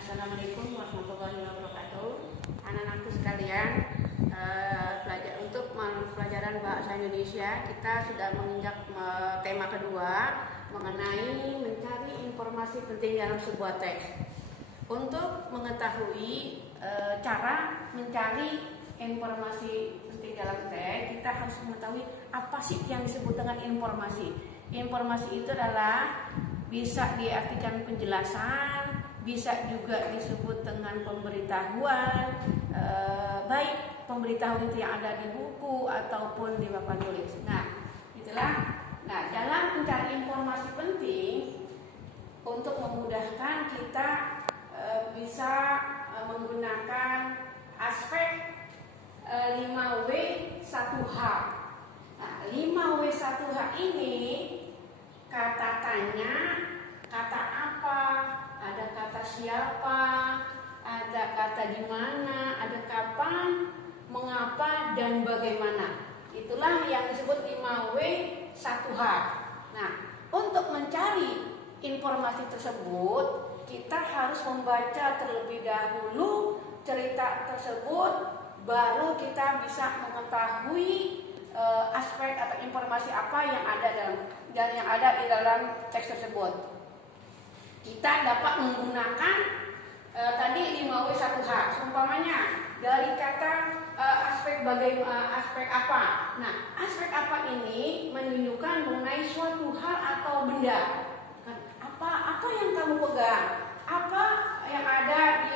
Assalamualaikum warahmatullahi wabarakatuh. Anak-anakku sekalian, untuk pelajaran bahasa Indonesia kita sudah menginjak tema kedua mengenai mencari informasi penting dalam sebuah teks. Untuk mengetahui cara mencari informasi penting dalam teks, kita harus mengetahui apa sih yang disebut dengan informasi. Informasi itu adalah bisa diartikan penjelasan, bisa juga disebut dengan pemberitahuan, baik pemberitahuan itu yang ada di buku ataupun di papan tulis. Nah, itulah. Nah, dalam mencari informasi penting untuk memudahkan kita bisa menggunakan aspek 5W1H. Nah, 5W1H ini kata tanya, kata apa, ada kata siapa, ada kata di mana, ada kapan, mengapa, dan bagaimana. Itulah yang disebut 5W1H. Nah, untuk mencari informasi tersebut, kita harus membaca terlebih dahulu cerita tersebut, baru kita bisa mengetahui aspek atau informasi apa yang ada di dalam teks tersebut. Kita dapat menggunakan tadi 5W1H. Seumpamanya dari kata aspek aspek apa. Nah, aspek apa ini menunjukkan mengenai suatu hal atau benda. Apa yang kamu pegang? Apa yang ada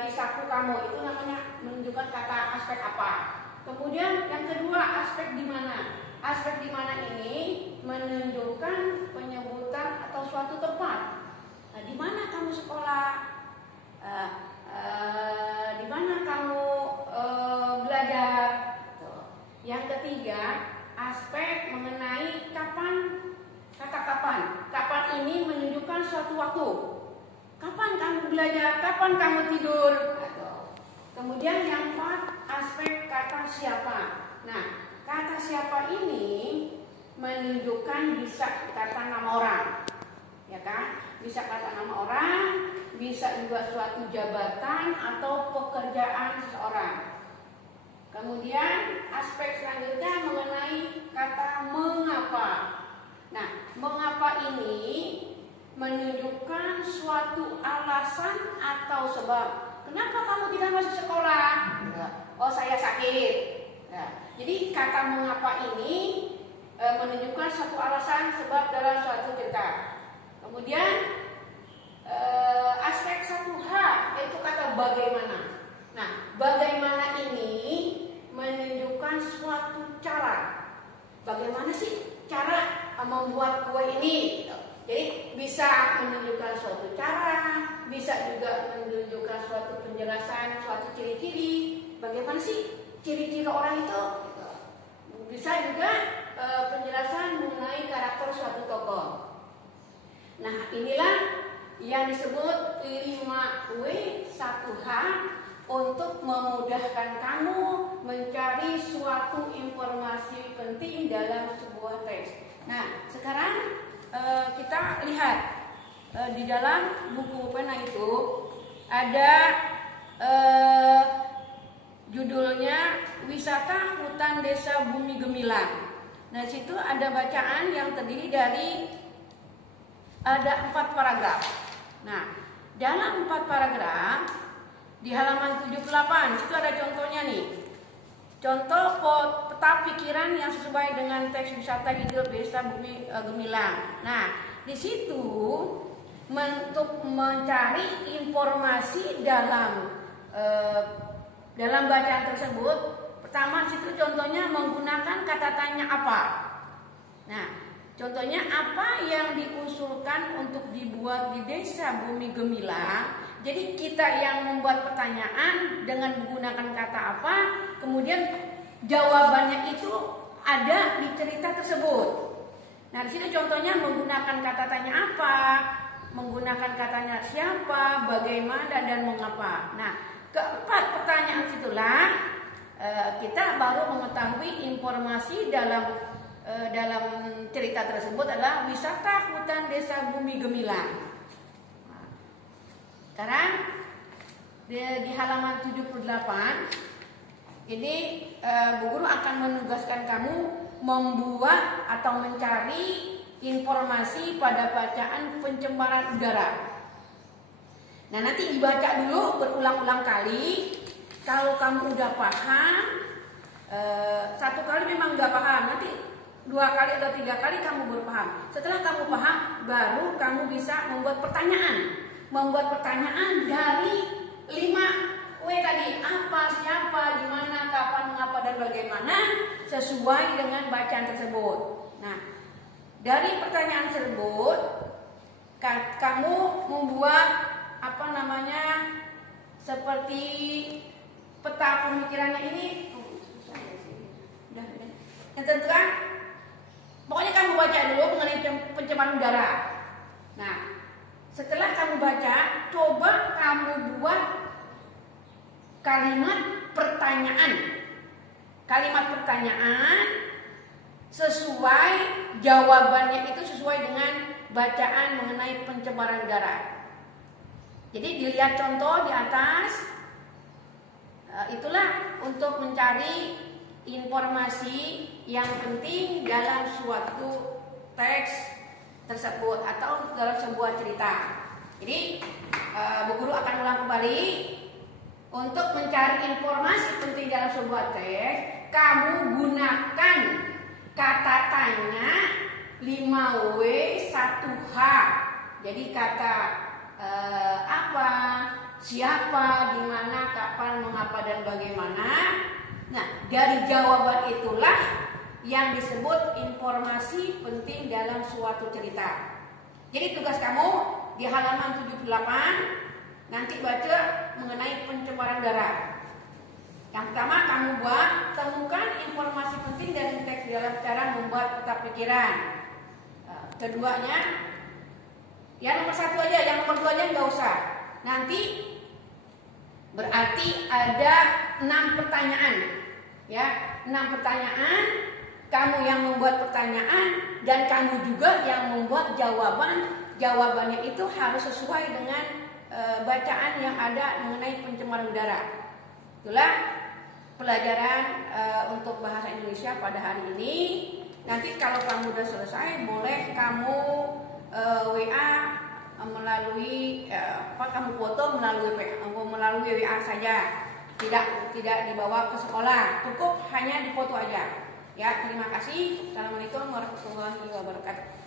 di saku kamu? Itu namanya menunjukkan kata aspek apa. Kemudian yang kedua, aspek di mana. Aspek di mana ini menunjukkan penyebutan atau suatu tempat. Nah, di mana kamu sekolah? Di mana kamu belajar? Yang ketiga, aspek mengenai kapan. Kata kapan. Kapan ini menunjukkan suatu waktu. Kapan kamu belajar? Kapan kamu tidur? Kemudian yang keempat, aspek kata siapa. Nah, kata siapa ini menunjukkan bisa kata nama orang, ya kan? Bisa kata nama orang, bisa juga suatu jabatan atau pekerjaan seseorang. Kemudian aspek selanjutnya mengenai kata mengapa. Nah, mengapa ini menunjukkan suatu alasan atau sebab. Kenapa kamu tidak masuk sekolah? Oh, saya sakit. Ya. Jadi kata mengapa ini menunjukkan suatu alasan sebab dalam suatu cerita. Kemudian aspek 1H yaitu kata bagaimana. Nah, bagaimana ini menunjukkan suatu cara. Bagaimana sih cara membuat kue ini? Jadi bisa menunjukkan suatu cara, bisa juga menunjukkan suatu penjelasan, suatu ciri-ciri. Bagaimana sih ciri-ciri orang itu? Bisa juga penjelasan mengenai karakter suatu tokoh. Nah, inilah yang disebut 5W1H untuk memudahkan kamu mencari suatu informasi penting dalam sebuah teks. Nah, sekarang kita lihat di dalam buku pena itu ada judulnya Wisata Hutan Desa Bumi Gemilang. Nah, situ ada bacaan yang terdiri dari ada 4 paragraf. Nah, dalam 4 paragraf di halaman 78 situ ada contohnya nih. Contoh peta pikiran yang sesuai dengan teks wisata hidup desa Bumi Gemilang. Nah, di situ untuk mencari informasi dalam bacaan tersebut, pertama situ contohnya menggunakan kata tanya apa. Nah, contohnya apa yang diusulkan untuk dibuat di desa Bumi Gemilang. Jadi kita yang membuat pertanyaan dengan menggunakan kata apa, kemudian jawabannya itu ada di cerita tersebut. Nah, di sini contohnya menggunakan kata tanya apa, menggunakan katanya siapa, bagaimana, dan mengapa. Nah, keempat pertanyaan itulah kita baru mengetahui informasi dalam cerita tersebut adalah wisata hutan desa Bumi Gemilang. Sekarang di halaman 78 ini Bu Guru akan menugaskan kamu membuat atau mencari informasi pada bacaan pencemaran udara. Nah, nanti dibaca dulu berulang-ulang kali. Kalau kamu udah paham, satu kali memang nggak paham, nanti 2 kali atau 3 kali kamu baru paham. Setelah kamu paham, baru kamu bisa membuat pertanyaan. Membuat pertanyaan dari 5W tadi, apa, siapa, di mana, kapan, mengapa, dan bagaimana, sesuai dengan bacaan tersebut. Nah, dari pertanyaan tersebut kamu membuat seperti peta pemikirannya ini. Yang tentu kan, pokoknya kamu baca dulu mengenai pencemaran udara. Nah, setelah kamu baca, coba kamu buat kalimat pertanyaan. Kalimat pertanyaan sesuai, jawabannya itu sesuai dengan bacaan mengenai pencemaran udara. Jadi dilihat contoh di atas. Itulah untuk mencari informasi yang penting dalam suatu teks tersebut atau dalam sebuah cerita. Jadi Bu Guru akan ulang kembali. Untuk mencari informasi penting dalam sebuah teks, kamu gunakan kata tanya 5W 1H. Jadi kata apa, siapa, di mana, kapan, mengapa, dan bagaimana. Nah, dari jawaban itulah yang disebut informasi penting dalam suatu cerita. Jadi tugas kamu di halaman 78 nanti baca mengenai pencemaran udara. Yang pertama kamu buat, temukan informasi penting dari teks dalam cara membuat peta pikiran. Keduanya, yang nomor 1 aja, yang nomor 2 aja nggak usah. Nanti berarti ada 6 pertanyaan, ya, 6 pertanyaan. Kamu yang membuat pertanyaan dan kamu juga yang membuat jawaban. Jawabannya itu harus sesuai dengan bacaan yang ada mengenai pencemaran udara. Itulah pelajaran untuk bahasa Indonesia pada hari ini. Nanti kalau kamu sudah selesai, boleh kamu WA melalui kamu foto melalui WA saja. Tidak dibawa ke sekolah, cukup hanya difoto aja. Ya, terima kasih. Assalamualaikum warahmatullahi wabarakatuh.